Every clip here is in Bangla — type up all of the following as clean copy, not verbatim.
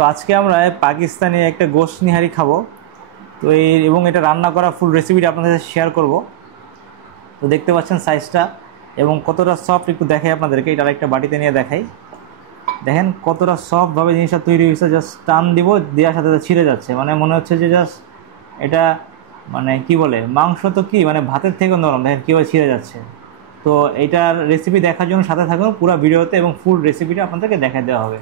তো আজকে আমরা পাকিস্তানি একটা গোশত নিহারি খাবো। তো এবং এটা রান্না করা ফুল রেসিপিটা আপনাদের সাথে শেয়ার করব। তো দেখতে পাচ্ছেন সাইজটা এবং কতটা সফট, একটু দেখাই আপনাদেরকে। এটা একটা বাটিতে নিয়ে দেখাই। দেখেন কতটা সফটভাবে জিনিসটা তৈরি হয়েছে। জাস্ট টান দিব, দেওয়ার সাথে সাথে ছিঁড়ে যাচ্ছে, মানে মনে হচ্ছে যে জাস্ট এটা মানে কি বলে, মাংস তো কি মানে ভাতের থেকেও নরম। দেখেন কীভাবে ছিঁড়ে যাচ্ছে। তো এইটার রেসিপি দেখার জন্য সাথে থাকুন পুরো ভিডিওতে এবং ফুল রেসিপিটা আপনাদেরকে দেখা দেওয়া হবে।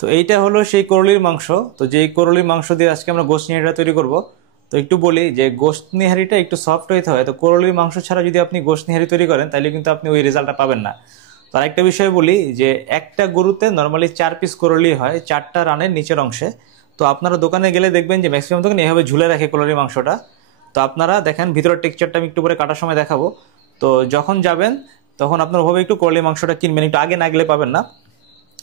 তো এইটা হলো সেই করলির মাংস। তো যেই করলির মাংস দিয়ে আজকে আমরা গোশত নিহারিটা তৈরি করব। তো একটু বলি যে গোশত নিহারিটা একটু সফট হইতে হয়। তো করলির মাংস ছাড়া যদি আপনি গোশত নিহারি তৈরি করেন তাহলে কিন্তু আপনি ওই রেজাল্টটা পাবেন না। তো আরেকটা বিষয় বলি যে একটা গরুতে নর্মালি 4 পিস করলি হয় 4টা রানের নিচের অংশে। তো আপনারা দোকানে গেলে দেখবেন যে ম্যাক্সিমাম দোকানে এভাবে ঝুলে রাখে করলির মাংসটা। তো আপনারা দেখেন ভিতরের টেক্সচারটা আমি একটু পরে কাটার সময় দেখাবো। তো যখন যাবেন তখন আপনার ওভাবে একটু করলির মাংসটা কিনবেন, একটু আগে না গেলে পাবেন না।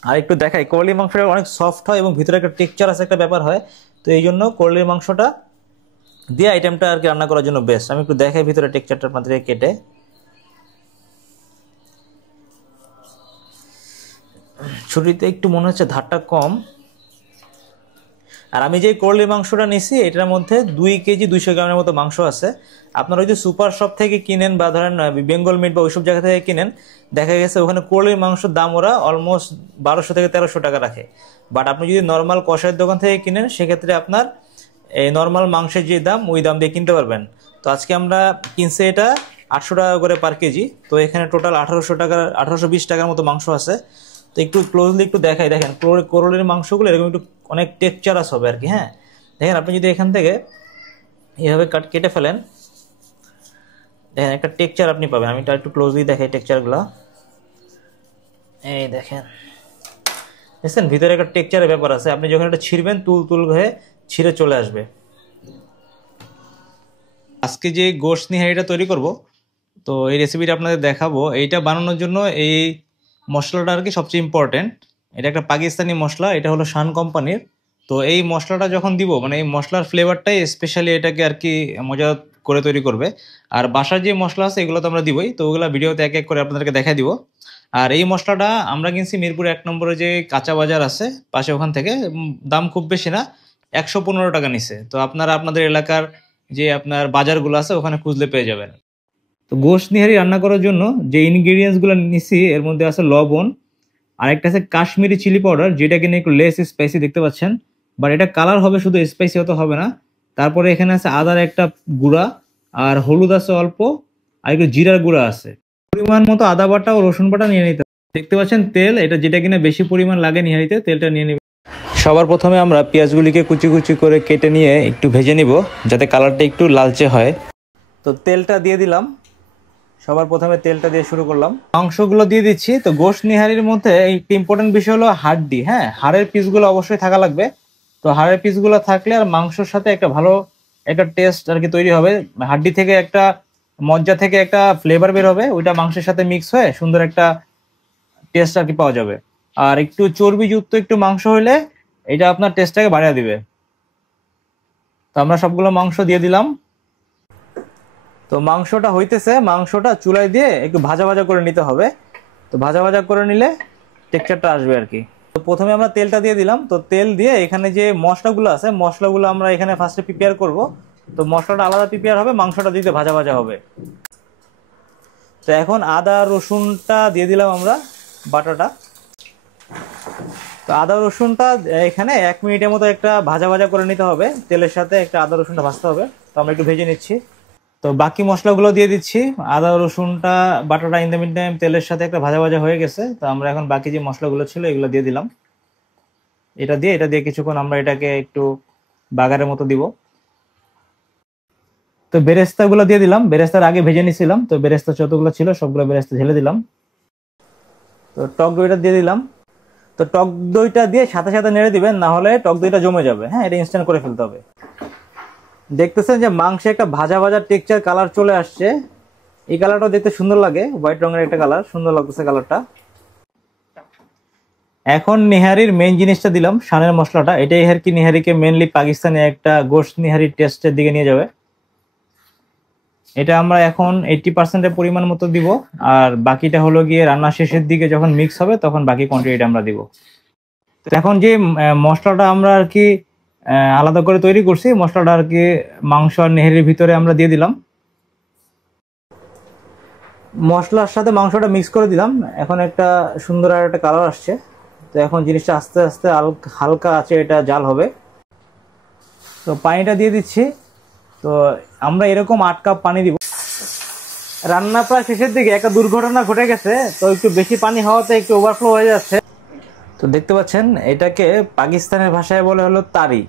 আর একটু দেখাই, করলির মাংসটা অনেক সফট হয় এবং ভিতরে একটা টেক্সচার আছে, একটা ব্যাপার হয়। তো এই জন্য করলির মাংসটা দিয়ে আইটেমটা আর কি রান্না করার জন্য বেস্ট। আমি একটু দেখাই ভিতরে টেক্সচারটা আপনাদেরকে কেটে। ছুরিতে একটু মনে হচ্ছে ধারটা কম। আর আমি যে করলির মাংসটা নিছি এটার মধ্যে 2 কেজি 200 গ্রামের মতো মাংস আছে। আপনারা যদি সুপার শপ থেকে কিনেন বা ধরেন বেঙ্গল মিট বা ওইসব জায়গা থেকে কিনেন, দেখা গেছে ওখানে করলির মাংসের দাম ওরা অলমোস্ট 1200 থেকে 1300 টাকা রাখে। বাট আপনি যদি নর্মাল কষাইয়ের দোকান থেকে কিনেন সেক্ষেত্রে আপনার এই নর্মাল মাংসের যে দাম ওই দাম দিয়ে কিনতে পারবেন। তো আজকে আমরা কিনছি এটা 800 টাকা করে পার কেজি। তো এখানে টোটাল 1820 টাকার মতো মাংস আছে। তো একটু ক্লোজলি একটু দেখাই, দেখেন করলির মাংসগুলো এরকম একটু অনেক টেক্সচারাস হবে আর কি। হ্যাঁ দেখেন, আপনি যদি এখান থেকে এইভাবে কেটে ফেলেন, দেখেন একটা টেক্সচার আপনি পাবেন। আমি একটু ক্লোজলি দেখাই টেক্সচারগুলো। এই দেখেন, দেখছেন ভিতরে একটা টেক্সচারের ব্যাপার আছে। আপনি যখন এটা ছিঁড়বেন তুল তুল হয়ে ছিঁড়ে চলে আসবে। আজকে যে গোশত নিহারিটা তৈরি করব, তো এই রেসিপিটা আপনাদের দেখাবো। এইটা বানানোর জন্য এই মশলাটা আর কি সবচেয়ে ইম্পর্টেন্ট। এটা একটা পাকিস্তানি মশলা, এটা হলো শান কোম্পানির। তো এই মশলাটা যখন দিব, মানে এই মশলার ফ্লেভারটাই স্পেশালি এটাকে আর কি মজা করে তৈরি করবে। আর বাসার যে মশলা আছে এগুলো তো আমরা দিবই, তো ওগুলো ভিডিওতে এক এক করে আপনাদেরকে দেখা দিব। আর এই মশলাটা আমরা কিনছি মিরপুর 1 নম্বরে যে কাঁচা বাজার আছে পাশে, ওখান থেকে। দাম খুব বেশি না, 115 টাকা নিছে। তো আপনারা আপনাদের এলাকার যে আপনার বাজারগুলো আছে ওখানে খুঁজলে পেয়ে যাবেন। তো গোশত নিহারি রান্না করার জন্য যে ইনগ্রিডিয়েন্টসগুলো নিছি এর মধ্যে আছে লবণ, আরেকটা আছে কাশ্মীরি চিলি পাউডার, যেটা কিনা একটু লেস স্পাইসি দেখতে পাচ্ছেন, বাট এটা কালার হবে, শুধু স্পাইসি হতে হবে না। তারপরে এখানে আছে আদার একটা গুঁড়া, আর হলুদ আছে অল্প, আর একটু জিরার গুঁড়া আছে। পরিমাণ মতো আদা বাটা ও রসুন বাটা নিয়ে নিতে হবে। দেখতে পাচ্ছেন তেল, এটা যেটা কিনা বেশি পরিমাণ লাগে নিহারিতে, তেলটা নিয়ে নিব। সবার প্রথমে আমরা পেঁয়াজগুলিকে কুচি কুচি করে কেটে নিয়ে একটু ভেজে নিব, যাতে কালারটা একটু লালচে হয়। তো তেলটা দিয়ে দিলাম। সবার প্রথমে তেলটা দিয়ে শুরু করলাম, মাংসগুলো দিয়ে দিচ্ছি। তো গোশত নিহারির মধ্যে একটি ইম্পর্টেন্ট বিষয় হলো হাড্ডি। হ্যাঁ, হাড়ের পিসগুলো অবশ্যই থাকা লাগবে। তো হাড়ের পিসগুলো থাকলে আর মাংসের সাথে একটা ভালো একটা টেস্ট আর কি তৈরি হবে। হাড্ডি থেকে একটা মজ্জা থেকে একটা ফ্লেভার বের হবে, ওইটা মাংসের সাথে মিক্স হয়ে সুন্দর একটা টেস্ট আর কি পাওয়া যাবে। আর একটু চর্বিযুক্ত একটু মাংস হইলে এটা আপনার টেস্টটাকে বাড়িয়ে দিবে। তো আমরা সবগুলো মাংস দিয়ে দিলাম। তো মাংসটা হইতেছে, মাংসটা চুলায় দিয়ে একটু ভাজা ভাজা করে নিতে হবে। তো ভাজা ভাজা করে নিলে টেক্সচারটা আসবে আর কি। তো প্রথমে আমরা তেলটা দিয়ে দিলাম। তো তেল দিয়ে এখানে যে মশলাগুলো আছে মশলাগুলো আমরা এখানে ফার্স্টে প্রিপেয়ার করব। তো মশলাটা আলাদা প্রিপেয়ার হবে, মাংসটা দিতে ভাজা ভাজা হবে। তো এখন আদা রসুনটা দিয়ে দিলাম আমরা, বাটাটা। তো আদা রসুনটা এখানে 1 মিনিটের মতো একটা ভাজা ভাজা করে নিতে হবে, তেলের সাথে একটা আদা রসুনটা ভাজতে হবে। তো আমরা একটু ভেজে নিচ্ছি। তো বাকি মশলাগুলো দিয়ে দিচ্ছি। আদা রসুনটা বাটাটা ইন দ্য মিন টাইম তেলের সাথে একটা ভাজা ভাজা হয়ে গেছে। তো আমরা এখন বাকি যে মশলাগুলো ছিল এগুলো দিয়ে দিলাম। এটা দিয়ে কিছুক্ষণ আমরা এটাকে একটু বাগারের মতো দিব। তো বেরেস্তাগুলো দিয়ে দিলাম, বেরেস্তার আগে ভেজে নিছিলাম। তো বেরেস্তা যতগুলো ছিল সবগুলো বেরেস্তা ঢেলে দিলাম। তো টক দইটা দিয়ে দিলাম। তো টক দইটা দিয়ে সাথে সাথে নেড়ে দিবেন, না হলে টক দইটা জমে যাবে। হ্যাঁ, এটা ইনস্ট্যান্ট করে ফেলতে হবে। দেখতেছেন যে মাংসে একটা ভাজা ভাজা টেক্সচার কালার চলে আসছে। এই কালারটা দেখতে সুন্দর লাগে, হোয়াইট রঙের একটা কালার, সুন্দর লাগতেছে কালারটা। এখন নিহারির মেইন জিনিসটা দিলাম, শানের মশলাটা। এটাই আর কি নিহারিকে মেইনলি পাকিস্তানি একটা গোশত নিহারির টেস্টের দিকে নিয়ে যাবে। এটা আমরা এখন 80% এর পরিমাণ মতো দিব, আর বাকিটা হলো গিয়ে রান্না শেষের দিকে যখন মিক্স হবে তখন বাকি কোয়ান্টিটিটা আমরা দিব। তো এখন যে মশলাটা আমরা আর কি আলাদা করে তৈরি করছি, মশলাটা আর কি মাংস আর নেহেরির ভিতরে আমরা দিয়ে দিলাম। মশলার সাথে মাংসটা মিক্স করে দিলাম। এখন একটা সুন্দর আর একটা কালার আসছে। তো এখন জিনিসটা আস্তে আস্তে হালকা আছে এটা জাল হবে। তো পানিটা দিয়ে দিচ্ছি। তো আমরা এরকম 8 কাপ পানি দিব। রান্না প্রায় শেষের দিকে একটা দুর্ঘটনা ঘটে গেছে, তো একটু বেশি পানি হওয়াতে একটু ওভারফ্লো হয়ে যাচ্ছে। তো দেখতে পাচ্ছেন এটাকে পাকিস্তানের ভাষায় বলে হলো তারি,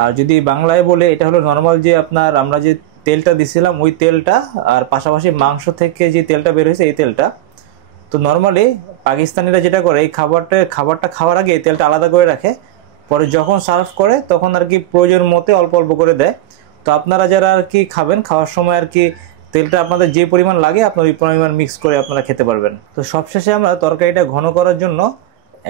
আর যদি বাংলায় বলে এটা হলো নর্মাল যে আপনার আমরা যে তেলটা দিছিলাম ওই তেলটা, আর পাশাপাশি মাংস থেকে যে তেলটা বের হয়েছে এই তেলটা। তো নর্মালি পাকিস্তানিরা যেটা করে এই খাবারটা খাওয়ার আগে এই তেলটা আলাদা করে রাখে, পরে যখন সার্ভ করে তখন আর কি প্রয়োজন মতে অল্প অল্প করে দেয়। তো আপনারা যারা আর কি খাবেন, খাওয়ার সময় আর কি তেলটা আপনাদের যে পরিমাণ লাগে আপনার ওই পরিমাণ মিক্স করে আপনারা খেতে পারবেন। তো সবশেষে আমরা তরকারিটা ঘন করার জন্য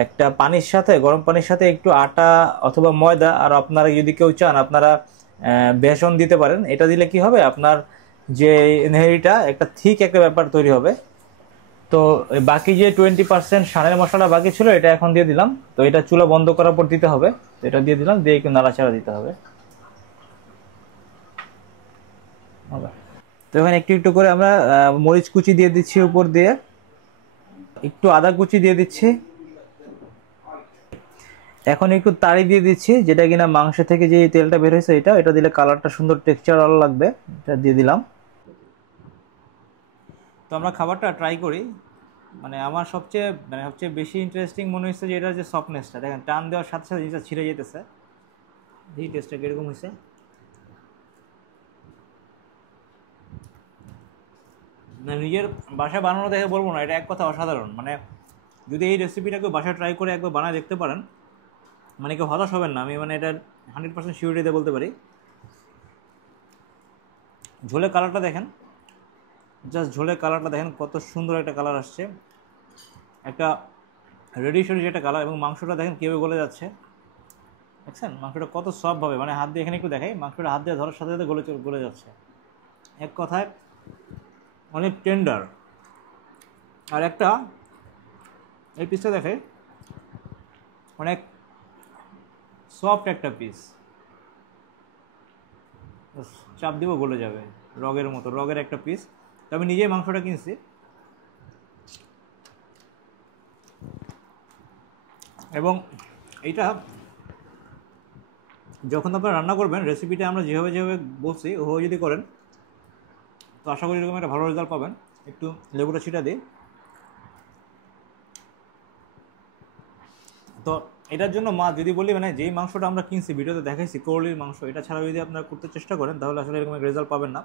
একটা পানির সাথে, গরম পানির সাথে একটু আটা অথবা ময়দা, আর আপনারা যদি কেউ চান আপনারা বেসন দিতে পারেন। এটা দিলে কি হবে, আপনার যে নেহেরিটা একটা থিক একটা ব্যাপার তৈরি হবে। তো বাকি যে 20% সানের মশলাটা বাকি ছিল এটা এখন দিয়ে দিলাম। তো এটা চুলা বন্ধ করার পর দিতে হবে। তো এটা দিয়ে দিলাম, দিয়ে একটু নাড়াচাড়া দিতে হবে। তো এখানে একটু একটু করে আমরা মরিচ কুচি দিয়ে দিচ্ছি উপর দিয়ে, একটু আদা কুচি দিয়ে দিচ্ছি। এখন একটু তাড়ি দিয়ে দিচ্ছি, যেটা কিনা মাংস থেকে যে তেলটা বের হয়েছে এটা দিলে কালারটা সুন্দর টেক্সচার ভালো লাগবে। এটা দিয়ে দিলাম। তো আমরা খাবারটা ট্রাই করি। মানে আমার সবচেয়ে বেশি ইন্টারেস্টিং মনে হচ্ছে যে এটার যে সফটনেসটা দেখেন, টান দেওয়ার সাথে সাথে জিনিসটা ছিঁড়ে যেতেছে। এই টেস্টটা কিরকম হয়েছে। না, নিজের বাসায় বানানো দেখে বলবো না, এটা এক কথা অসাধারণ। মানে যদি এই রেসিপিটা কেউ বাসায় ট্রাই করে একবার বানায় দেখতে পারেন, মানে কেউ হতাশ হবেন না। আমি মানে এটা 100% সিউরিটি দিয়ে বলতে পারি। ঝোলের কালারটা দেখেন, জাস্ট ঝোলের কালারটা দেখেন কত সুন্দর একটা কালার আসছে, একটা রেডিশ একটা কালার। এবং মাংসটা দেখেন কীভাবে গলে যাচ্ছে, দেখছেন মাংসটা কত সফটভাবে, মানে হাত দিয়ে এখানে একটু দেখাই, মাংসটা হাত দিয়ে ধরার সাথে সাথে গলে যাচ্ছে। এক কথায় অনেক টেন্ডার। আর একটা এই পিসটা দেখে অনেক সফট একটা পিস, চাপ দিব গলে যাবে, রগের মতো রগের একটা পিস। তো আমি নিজেই মাংসটা কিনছি, এবং এইটা যখন আপনারা রান্না করবেন রেসিপিটা আমরা যেভাবে যেভাবে বলছি ওভাবে যদি করেন তো আশা করি এরকম একটা ভালো রেজাল্ট পাবেন। একটু লেবুটা ছিটা দিই। তো এটার জন্য যদি বলি, মানে যেই মাংসটা আমরা কিনছি ভিডিওতে দেখাইছি কোরলির মাংস, এটা ছাড়া যদি আপনারা করতে চেষ্টা করেন তাহলে আসলে এরকম একটা রেজাল্ট পাবেন না।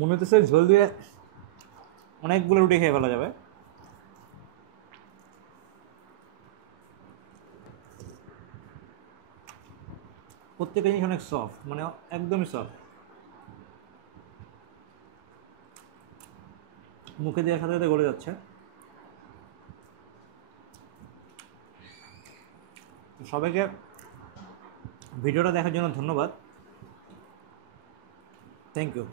মনে হচ্ছে ঝোল দিয়ে অনেকগুলো রুটি খেয়ে ফেলা যাবে। প্রত্যেকটা জিনিস অনেক সফট, মানে একদমই সফট। মুখে দেওয়ার সাথে সাথে গলে যাচ্ছে। সবাইকে ভিডিওটা দেখার জন্য ধন্যবাদ। Thank you.